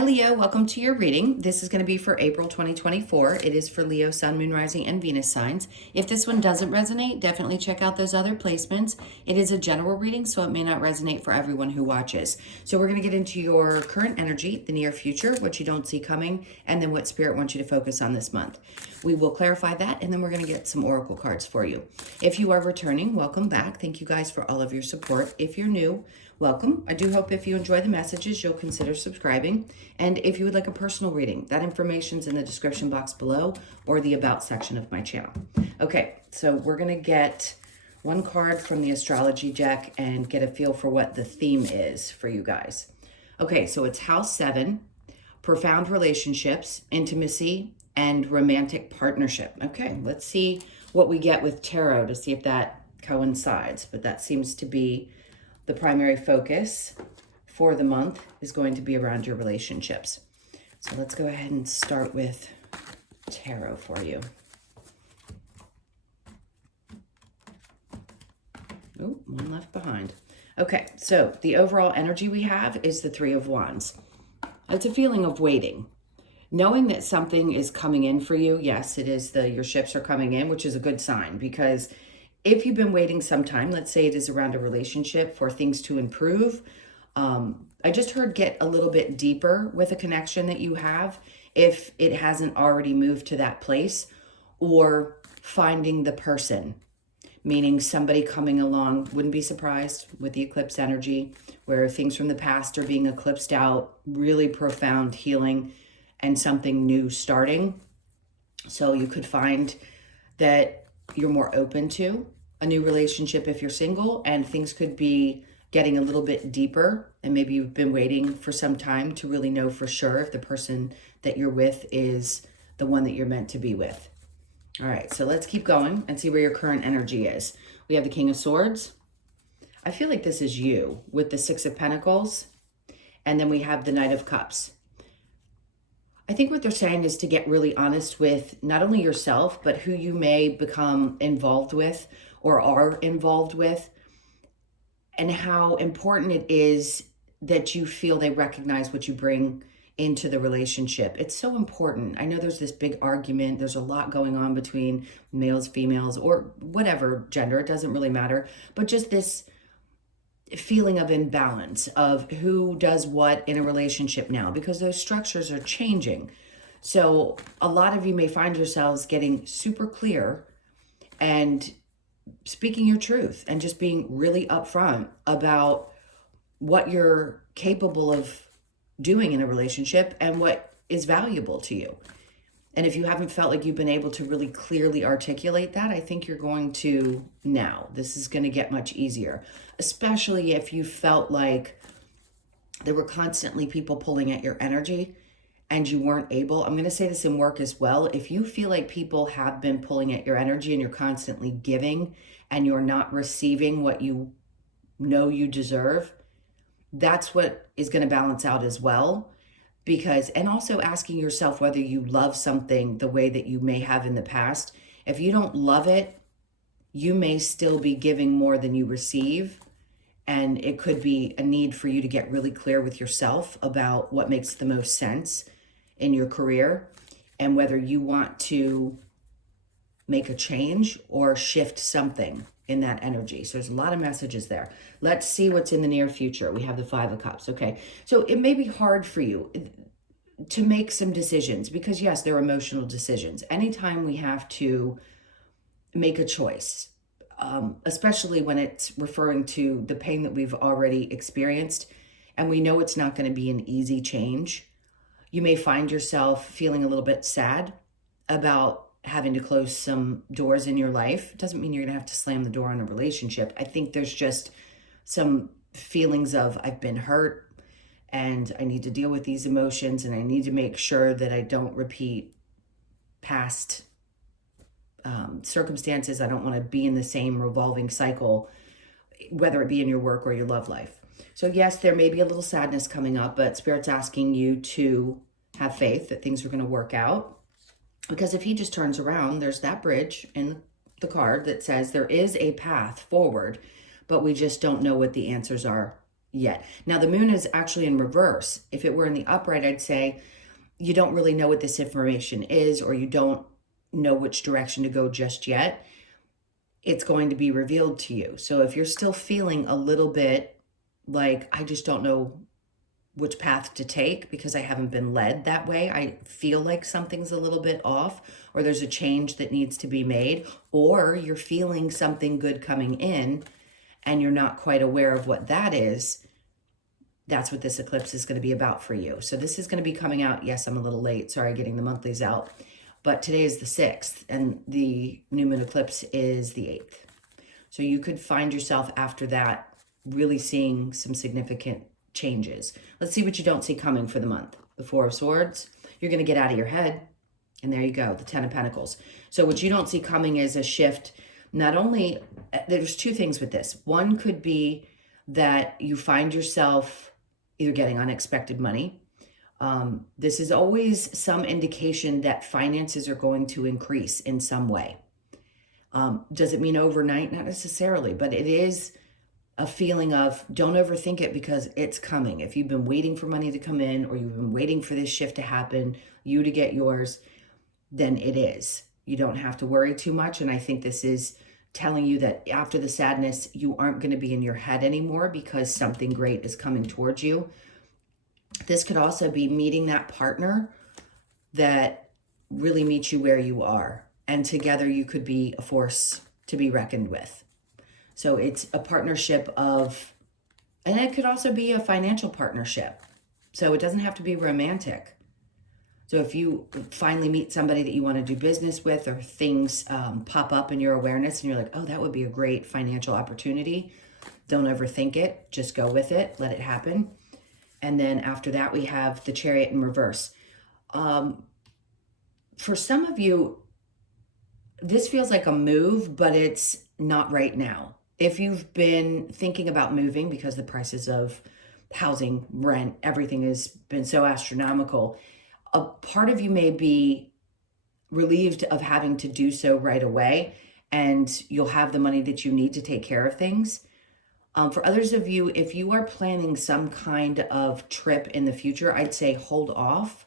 Hi Leo, welcome to your reading. This is going to be for April 2024. It is for Leo, Sun, Moon, Rising, and Venus signs. If this one doesn't resonate, definitely check out those other placements. It is a general reading, so it may not resonate for everyone who watches. So we're going to get into your current energy, the near future, what you don't see coming, and then what Spirit wants you to focus on this month. We will clarify that, and then we're going to get some oracle cards for you. If you are returning, welcome back. Thank you guys for all of your support. If you're new, welcome. I do hope if you enjoy the messages, you'll consider subscribing. And if you would like a personal reading, that information's in the description box below or the About section of my channel. Okay, so we're going to get one card from the astrology deck and get a feel for what the theme is for you guys. Okay, so it's House 7, Profound Relationships, Intimacy, and Romantic Partnership. Okay, let's see what we get with tarot to see if that coincides. But that seems to be the primary focus for the month is going to be around your relationships. So let's go ahead and start with tarot for you. Oh, one left behind. Okay, so the overall energy we have is the Three of Wands. It's a feeling of waiting. Knowing that something is coming in for you. Yes, it is your ships are coming in, which is a good sign, because if you've been waiting some time, let's say it is around a relationship for things to improve, I just heard get a little bit deeper with a connection that you have if it hasn't already moved to that place, or finding the person, meaning somebody coming along. Wouldn't be surprised with the eclipse energy where things from the past are being eclipsed out, really profound healing and something new starting. So you could find that you're more open to a new relationship if you're single, and things could be getting a little bit deeper, and maybe you've been waiting for some time to really know for sure if the person that you're with is the one that you're meant to be with. All right, so let's keep going and see where your current energy is. We have the King of Swords. I feel like this is you with the Six of Pentacles, and then we have the Knight of Cups. I think what they're saying is to get really honest with not only yourself, but who you may become involved with or are involved with, and how important it is that you feel they recognize what you bring into the relationship. It's so important. I know there's this big argument. There's a lot going on between males, females, or whatever gender. It doesn't really matter. But just this feeling of imbalance of who does what in a relationship now, because those structures are changing. So a lot of you may find yourselves getting super clear and speaking your truth and just being really upfront about what you're capable of doing in a relationship and what is valuable to you. And if you haven't felt like you've been able to really clearly articulate that, I think you're going to now. This is going to get much easier, especially if you felt like there were constantly people pulling at your energy and you weren't able. I'm going to say this in work as well. If you feel like people have been pulling at your energy and you're constantly giving and you're not receiving what you know you deserve, that's what is going to balance out as well. Because, and also asking yourself whether you love something the way that you may have in the past. If you don't love it, you may still be giving more than you receive. And it could be a need for you to get really clear with yourself about what makes the most sense in your career and whether you want to make a change or shift something in that energy. So there's a lot of messages there. Let's see what's in the near future. We have the Five of Cups. Okay. So it may be hard for you to make some decisions because yes, they're emotional decisions. Anytime we have to make a choice, especially when it's referring to the pain that we've already experienced, and we know it's not going to be an easy change, you may find yourself feeling a little bit sad about having to close some doors in your life. It doesn't mean you're going to have to slam the door on a relationship. I think there's just some feelings of I've been hurt and I need to deal with these emotions and I need to make sure that I don't repeat past circumstances. I don't want to be in the same revolving cycle, whether it be in your work or your love life. So yes, there may be a little sadness coming up, but Spirit's asking you to have faith that things are going to work out. Because if he just turns around, there's that bridge in the card that says there is a path forward, but we just don't know what the answers are yet. Now, the moon is actually in reverse. If it were in the upright, I'd say you don't really know what this information is, or you don't know which direction to go just yet. It's going to be revealed to you. So if you're still feeling a little bit like, I just don't know which path to take because I haven't been led that way, I feel like something's a little bit off, or there's a change that needs to be made, or you're feeling something good coming in and you're not quite aware of what that is, that's what this eclipse is going to be about for you. So this is going to be coming out. Yes, I'm a little late. Sorry, getting the monthlies out. But today is the 6th, and the new moon eclipse is the 8th. So you could find yourself after that really seeing some significant changes. Let's see what you don't see coming for the month. The 4 of Swords. You're going to get out of your head. And there you go, the 10 of Pentacles. So what you don't see coming is a shift. Not only, there's 2 things with this. One could be that you find yourself either getting unexpected money. This is always some indication that finances are going to increase in some way. Does it mean overnight? Not necessarily, but it is a feeling of don't overthink it because it's coming. If you've been waiting for money to come in, or you've been waiting for this shift to happen, you to get yours, then it is. You don't have to worry too much. And I think this is telling you that after the sadness, you aren't going to be in your head anymore because something great is coming towards you. This could also be meeting that partner that really meets you where you are. And together you could be a force to be reckoned with. So it's a partnership of, and it could also be a financial partnership. So it doesn't have to be romantic. So if you finally meet somebody that you want to do business with, or things pop up in your awareness and you're like, oh, that would be a great financial opportunity, don't overthink it. Just go with it. Let it happen. And then after that, we have the Chariot in reverse. For some of you, this feels like a move, but it's not right now. If you've been thinking about moving because the prices of housing, rent, everything has been so astronomical, a part of you may be relieved of having to do so right away, and you'll have the money that you need to take care of things. For others of you, if you are planning some kind of trip in the future, I'd say hold off.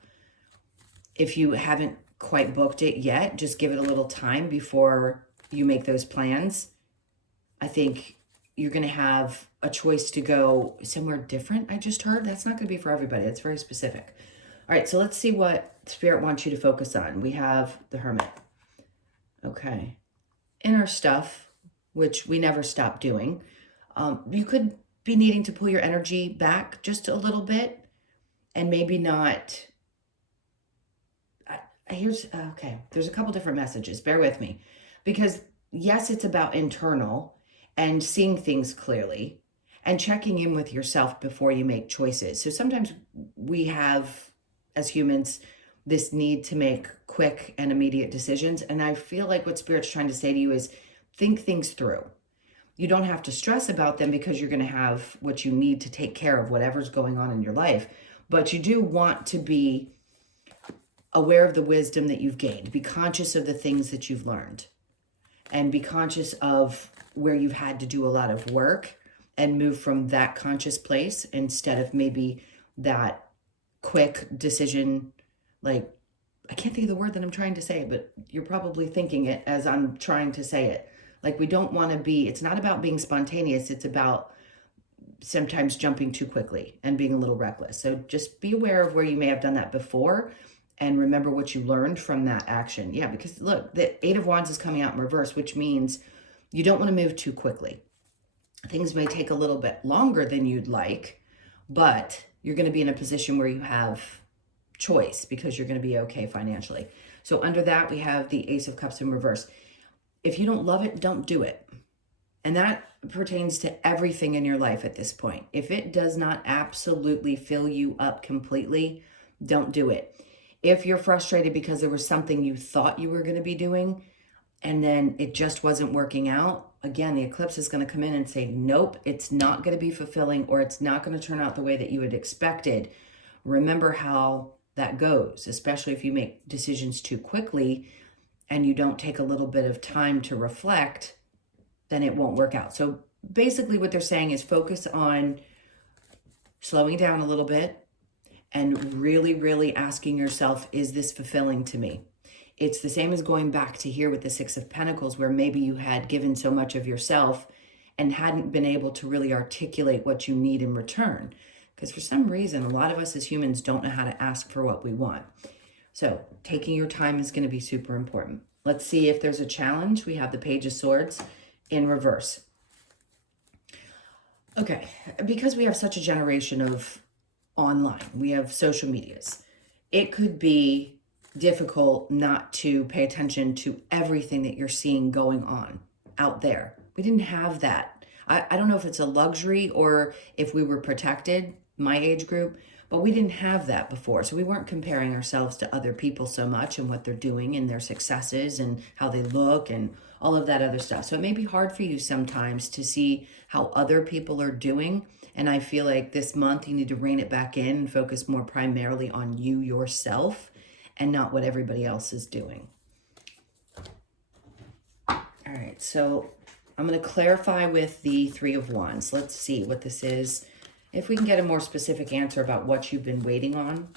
If you haven't quite booked it yet, just give it a little time before you make those plans. I think you're going to have a choice to go somewhere different. I just heard that's not going to be for everybody. It's very specific. All right, so let's see what Spirit wants you to focus on. We have the Hermit. Okay. Inner stuff, which we never stop doing. You could be needing to pull your energy back just a little bit, and maybe not. Okay, there's a couple different messages. Bear with me. Because yes, it's about internal and seeing things clearly and checking in with yourself before you make choices. So sometimes we have, as humans, this need to make quick and immediate decisions. And I feel like what Spirit's trying to say to you is think things through. You don't have to stress about them because you're going to have what you need to take care of whatever's going on in your life. But you do want to be aware of the wisdom that you've gained. Be conscious of the things that you've learned. And be conscious of where you've had to do a lot of work and move from that conscious place instead of maybe that quick decision. Like, I can't think of the word that I'm trying to say, but you're probably thinking it as I'm trying to say it. Like, we don't want to be, it's not about being spontaneous. It's about sometimes jumping too quickly and being a little reckless. So just be aware of where you may have done that before and remember what you learned from that action. Yeah, because look, the 8 of Wands is coming out in reverse, which means you don't want to move too quickly. Things may take a little bit longer than you'd like, but you're going to be in a position where you have choice because you're going to be okay financially. So under that, we have the Ace of Cups in reverse. If you don't love it, don't do it. And that pertains to everything in your life at this point. If it does not absolutely fill you up completely, don't do it. If you're frustrated because there was something you thought you were going to be doing and then it just wasn't working out, again, the eclipse is going to come in and say, nope, it's not going to be fulfilling, or it's not going to turn out the way that you had expected. Remember how that goes, especially if you make decisions too quickly and you don't take a little bit of time to reflect, then it won't work out. So basically what they're saying is focus on slowing down a little bit and really, really asking yourself, is this fulfilling to me? It's the same as going back to here with the Six of Pentacles, where maybe you had given so much of yourself and hadn't been able to really articulate what you need in return. Because for some reason, a lot of us as humans don't know how to ask for what we want. So taking your time is going to be super important. Let's see if there's a challenge. We have the Page of Swords in reverse. Okay, because we have such a generation of online, we have social medias, it could be difficult not to pay attention to everything that you're seeing going on out there. We didn't have that. I don't know if it's a luxury or if we were protected, my age group, but we didn't have that before. So we weren't comparing ourselves to other people so much and what they're doing and their successes and how they look and all of that other stuff. So it may be hard for you sometimes to see how other people are doing. And I feel like this month you need to rein it back in and focus more primarily on you yourself and not what everybody else is doing. All right, so I'm going to clarify with the Three of Wands. Let's see what this is. If we can get a more specific answer about what you've been waiting on.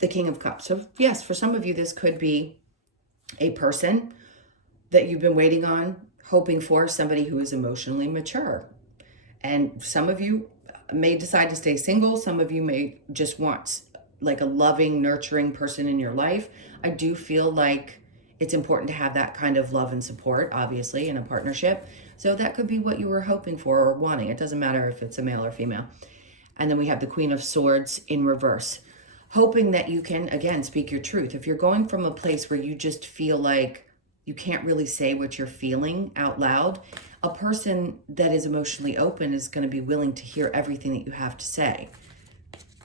The King of Cups. So yes, for some of you, this could be a person that you've been waiting on, hoping for, somebody who is emotionally mature. And some of you may decide to stay single. Some of you may just want like a loving, nurturing person in your life. I do feel like it's important to have that kind of love and support, obviously, in a partnership. So that could be what you were hoping for or wanting. It doesn't matter if it's a male or female. And then we have the Queen of Swords in reverse. Hoping that you can, again, speak your truth. If you're going from a place where you just feel like you can't really say what you're feeling out loud, a person that is emotionally open is going to be willing to hear everything that you have to say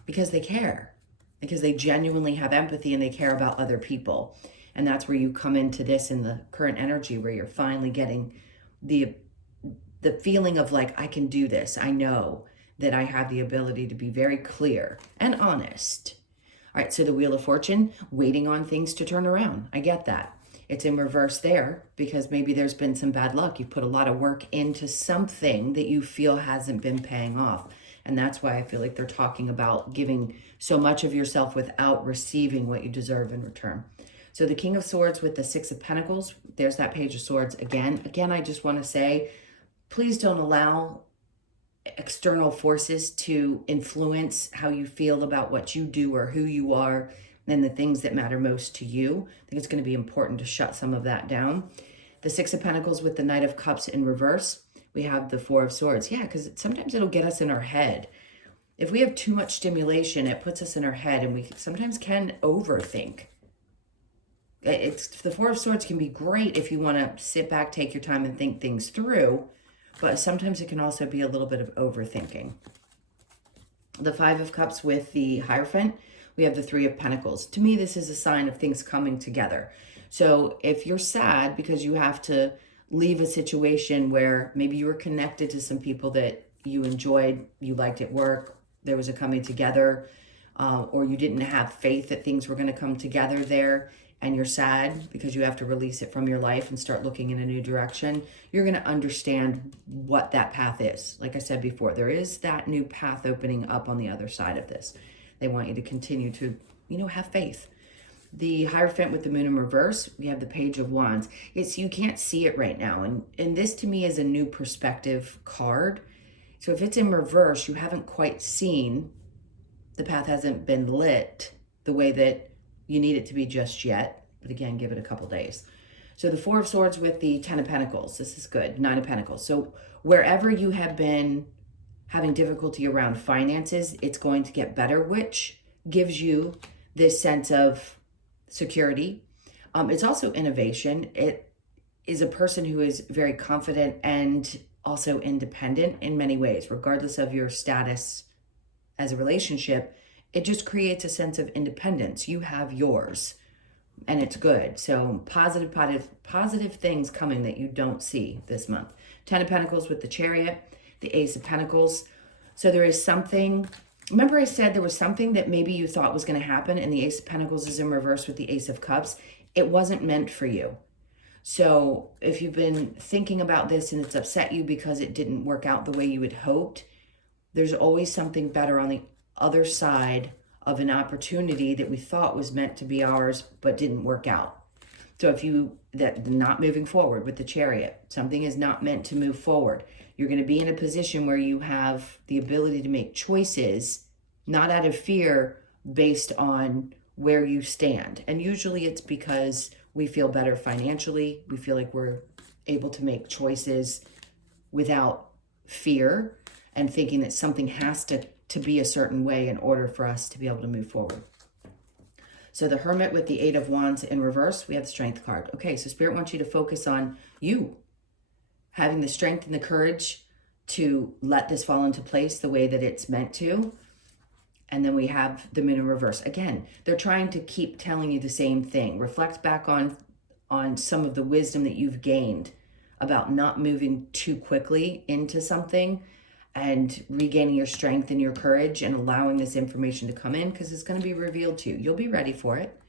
because they care, because they genuinely have empathy and they care about other people. And that's where you come into this in the current energy, where you're finally getting the feeling of like, I can do this. I know that I have the ability to be very clear and honest. All right, so the Wheel of Fortune, waiting on things to turn around. I get that. It's in reverse there because maybe there's been some bad luck. You've put a lot of work into something that you feel hasn't been paying off. And that's why I feel like they're talking about giving so much of yourself without receiving what you deserve in return. So the King of Swords with the Six of Pentacles, there's that Page of Swords again. Again, I just want to say, please don't allow external forces to influence how you feel about what you do or who you are and the things that matter most to you. I think it's going to be important to shut some of that down. The Six of Pentacles with the Knight of Cups in reverse. We have the Four of Swords. Yeah, because sometimes it'll get us in our head. If we have too much stimulation, it puts us in our head and we sometimes can overthink. The Four of Swords can be great if you want to sit back, take your time and think things through, but sometimes it can also be a little bit of overthinking. The Five of Cups with the Hierophant, we have the Three of Pentacles. To me, this is a sign of things coming together. So if you're sad because you have to leave a situation where maybe you were connected to some people that you enjoyed, you liked at work, there was a coming together, or you didn't have faith that things were going to come together there, and you're sad because you have to release it from your life and start looking in a new direction, you're going to understand what that path is. Like I said before, there is that new path opening up on the other side of this. They want you to continue to, have faith. The Hierophant with the Moon in reverse, we have the Page of Wands. You can't see it right now. And this to me is a new perspective card. So if it's in reverse, you haven't quite seen, the path hasn't been lit the way that you need it to be just yet. But again, give it a couple days. So the Four of Swords with the Ten of Pentacles. This is good. Nine of Pentacles. So wherever you have been having difficulty around finances, it's going to get better, which gives you this sense of security. It's also innovation. It is a person who is very confident and also independent in many ways, regardless of your status as a relationship. It just creates a sense of independence. You have yours, and it's good. So positive things coming that you don't see this month. Ten of Pentacles with the Chariot, the Ace of Pentacles. So there is something, remember I said there was something that maybe you thought was going to happen, and the Ace of Pentacles is in reverse with the Ace of Cups. It wasn't meant for you. So if you've been thinking about this and it's upset you because it didn't work out the way you had hoped, there's always something better on the other side of an opportunity that we thought was meant to be ours but didn't work out. So if that not moving forward with the Chariot, something is not meant to move forward, you're going to be in a position where you have the ability to make choices, not out of fear, based on where you stand. And usually it's because we feel better financially. We feel like we're able to make choices without fear and thinking that something has to be a certain way in order for us to be able to move forward. So the Hermit with the 8 of Wands in reverse, we have the Strength card. Okay, so Spirit wants you to focus on you, having the strength and the courage to let this fall into place the way that it's meant to. And then we have the Moon in reverse. Again, they're trying to keep telling you the same thing. Reflect back on some of the wisdom that you've gained about not moving too quickly into something and regaining your strength and your courage and allowing this information to come in, because it's going to be revealed to you. You'll be ready for it.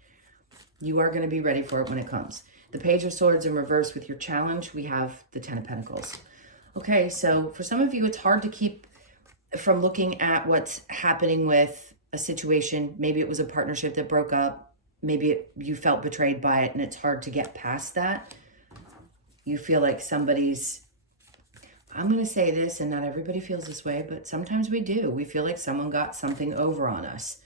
You are going to be ready for it when it comes. The Page of Swords in reverse with your challenge, we have the 10 of Pentacles. Okay, so for some of you, it's hard to keep from looking at what's happening with a situation. Maybe it was a partnership that broke up. Maybe you felt betrayed by it, and it's hard to get past that. You feel like somebody's, I'm going to say this, and not everybody feels this way, but sometimes we do. We feel like someone got something over on us,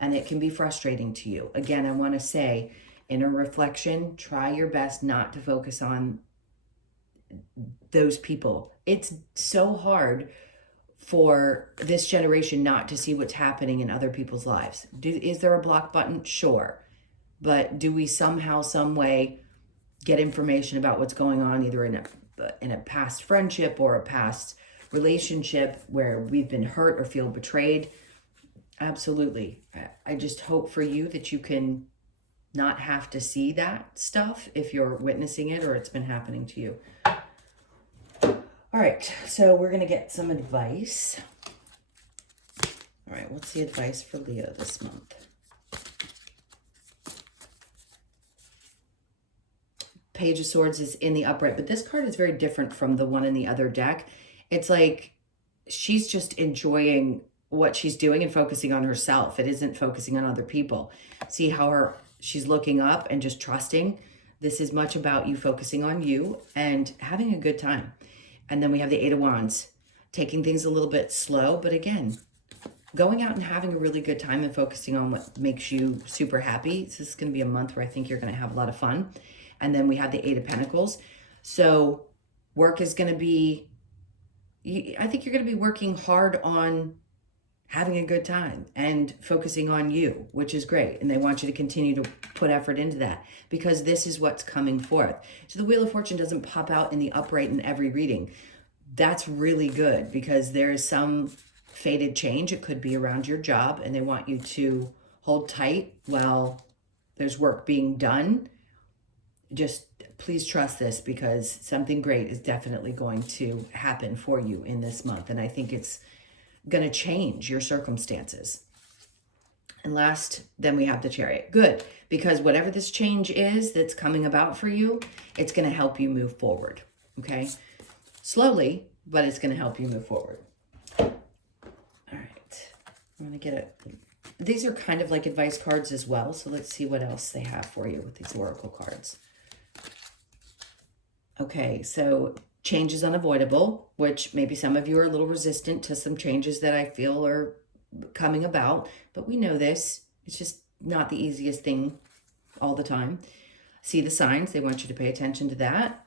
and it can be frustrating to you. Again, I want to say, inner reflection, try your best not to focus on those people. It's so hard for this generation not to see what's happening in other people's lives. Is there a block button? Sure. But do we somehow, some way get information about what's going on either in a past friendship or a past relationship where we've been hurt or feel betrayed? Absolutely. I just hope for you that you can not have to see that stuff if you're witnessing it or it's been happening to you. All right, so we're going to get some advice. All right, what's the advice for Leo this month? Page of Swords is in the upright, but this card is very different from the one in the other deck. It's like she's just enjoying what she's doing and focusing on herself. It isn't focusing on other people. See how she's looking up and just trusting. This is much about you focusing on you and having a good time. And then we have the 8 of Wands, taking things a little bit slow, but again, going out and having a really good time and focusing on what makes you super happy. This is going to be a month where I think you're going to have a lot of fun. And then we have the 8 of Pentacles. So work is going to be, I think you're going to be working hard on having a good time and focusing on you, which is great. And they want you to continue to put effort into that because this is what's coming forth. So the Wheel of Fortune doesn't pop out in the upright in every reading. That's really good because there is some fated change. It could be around your job and they want you to hold tight while there's work being done. Just please trust this because something great is definitely going to happen for you in this month. And I think it's going to change your circumstances. And last, then we have the Chariot. Good, because whatever this change is that's coming about for you, it's going to help you move forward, okay? Slowly, but it's going to help you move forward. All right, I'm going to get it. These are kind of like advice cards as well, so let's see what else they have for you with these oracle cards. Okay, so change is unavoidable, which maybe some of you are a little resistant to some changes that I feel are coming about, but we know this. It's just not the easiest thing all the time. See the signs. They want you to pay attention to that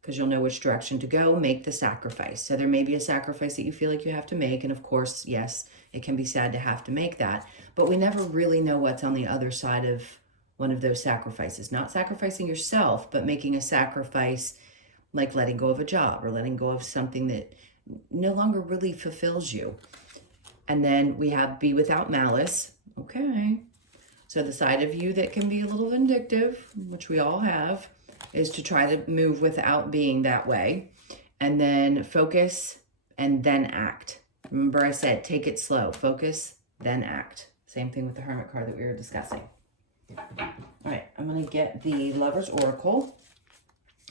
because you'll know which direction to go. Make the sacrifice. So there may be a sacrifice that you feel like you have to make, and of course, yes, it can be sad to have to make that, but we never really know what's on the other side of one of those sacrifices. Not sacrificing yourself, but making a sacrifice like letting go of a job or letting go of something that no longer really fulfills you. And then we have be without malice. Okay. So the side of you that can be a little vindictive, which we all have, is to try to move without being that way. And then focus and then act. Remember I said, take it slow. Focus, then act. Same thing with the Hermit card that we were discussing. All right, I'm going to get the Lover's Oracle.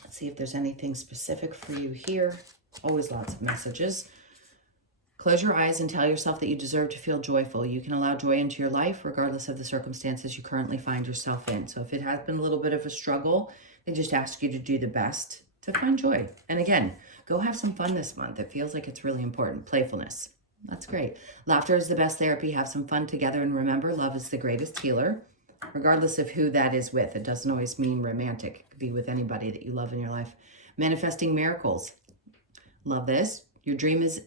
Let's see if there's anything specific for you here. Always lots of messages. Close your eyes and tell yourself that you deserve to feel joyful. You can allow joy into your life regardless of the circumstances you currently find yourself in. So if it has been a little bit of a struggle, they just ask you to do the best to find joy. And again, go have some fun this month. It feels like it's really important. Playfulness. That's great. Laughter is the best therapy. Have some fun together. And remember, love is the greatest healer, regardless of who that is with. It doesn't always mean romantic. It could be with anybody that you love in your life. Manifesting miracles. Love this. Your dream is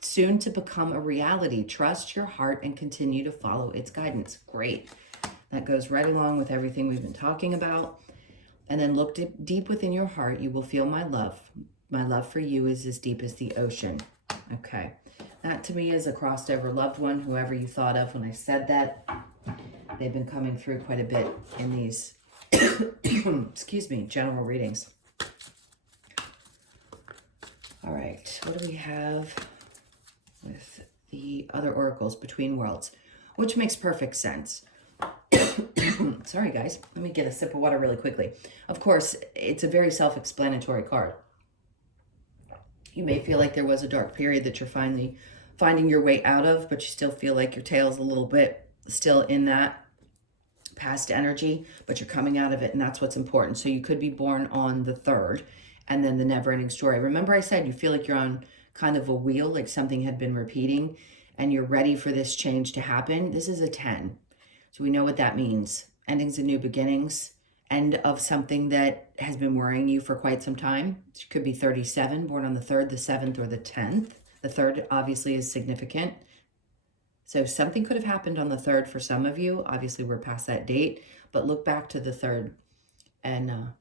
soon to become a reality. Trust your heart and continue to follow its guidance. Great. That goes right along with everything we've been talking about. And then look deep within your heart. You will feel my love. My love for you is as deep as the ocean. Okay. That to me is a crossed over loved one, whoever you thought of when I said that. They've been coming through quite a bit in these, excuse me, general readings. All right. What do we have with the other oracles? Between Worlds, which makes perfect sense. Sorry, guys. Let me get a sip of water really quickly. Of course, it's a very self-explanatory card. You may feel like there was a dark period that you're finally finding your way out of, but you still feel like your tail's a little bit still in that past energy, but you're coming out of it, and that's what's important. So you could be born on the 3rd, and then the never-ending story. Remember I said you feel like you're on kind of a wheel, like something had been repeating, and you're ready for this change to happen. This is a 10. So we know what that means. Endings and new beginnings. End of something that has been worrying you for quite some time. It could be 37, born on the 3rd, the 7th, or the 10th. The 3rd obviously is significant. So something could have happened on the 3rd for some of you. Obviously, we're past that date. But look back to the 3rd and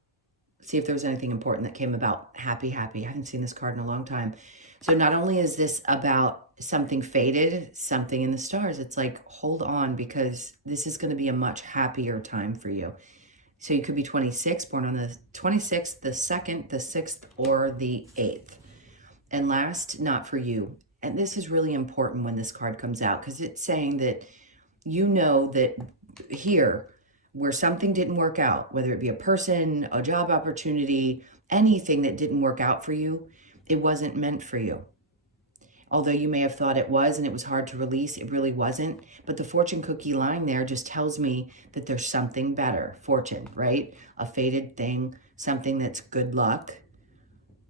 see if there was anything important that came about. Happy, happy. I haven't seen this card in a long time. So not only is this about something faded, something in the stars, it's like, hold on, because this is going to be a much happier time for you. So you could be 26, born on the 26th, the 2nd, the 6th, or the 8th. And last, not for you. And this is really important when this card comes out, because it's saying that you know that here, where something didn't work out, whether it be a person, a job opportunity, anything that didn't work out for you, it wasn't meant for you. Although you may have thought it was and it was hard to release, it really wasn't. But the fortune cookie line there just tells me that there's something better. Fortune, right? A fated thing, something that's good luck.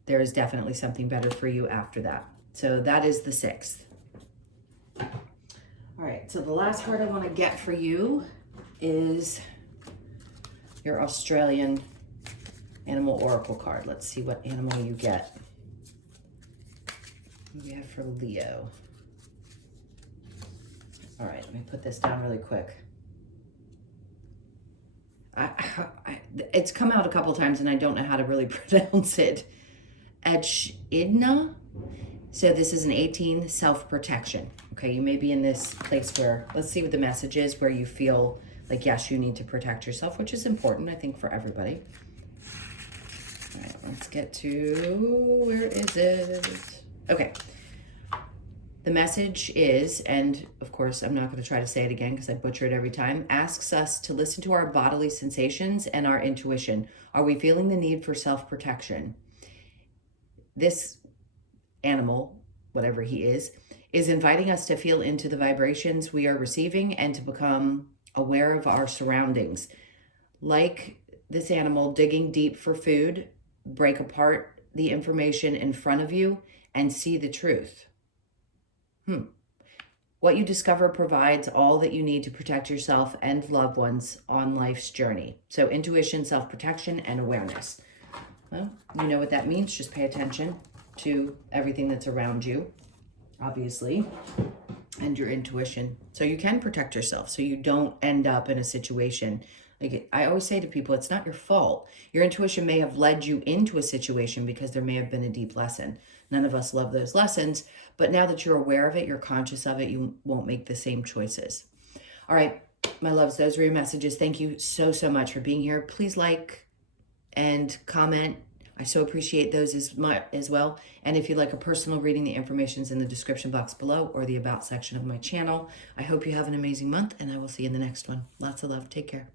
There is definitely something better for you after that. So that is the 6th. All right, so the last card I want to get for you is your Australian animal oracle card. Let's see what animal you get. What do we have for Leo? All right, let me put this down really quick. It's come out a couple times and I don't know how to really pronounce it. Echidna. So this is an 18, self-protection. Okay, you may be in this place where, let's see what the message is, where you feel like, yes, you need to protect yourself, which is important, I think, for everybody. All right, let's get to, where is it? Okay. The message is, and of course, I'm not going to try to say it again because I butcher it every time, asks us to listen to our bodily sensations and our intuition. Are we feeling the need for self-protection? This animal, whatever he is inviting us to feel into the vibrations we are receiving and to become aware of our surroundings. Like this animal digging deep for food, break apart the information in front of you and see the truth. What you discover provides all that you need to protect yourself and loved ones on life's journey. So intuition, self-protection, and awareness. Well, you know what that means. Just pay attention to everything that's around you, obviously, and your intuition. So you can protect yourself so you don't end up in a situation. Like I always say to people, it's not your fault. Your intuition may have led you into a situation because there may have been a deep lesson. None of us love those lessons, but now that you're aware of it, you're conscious of it, you won't make the same choices. All right, my loves, those were your messages. Thank you so, so much for being here. Please like and comment. I so appreciate those as well. And if you'd like a personal reading, the information's in the description box below or the about section of my channel. I hope you have an amazing month, and I will see you in the next one. Lots of love. Take care.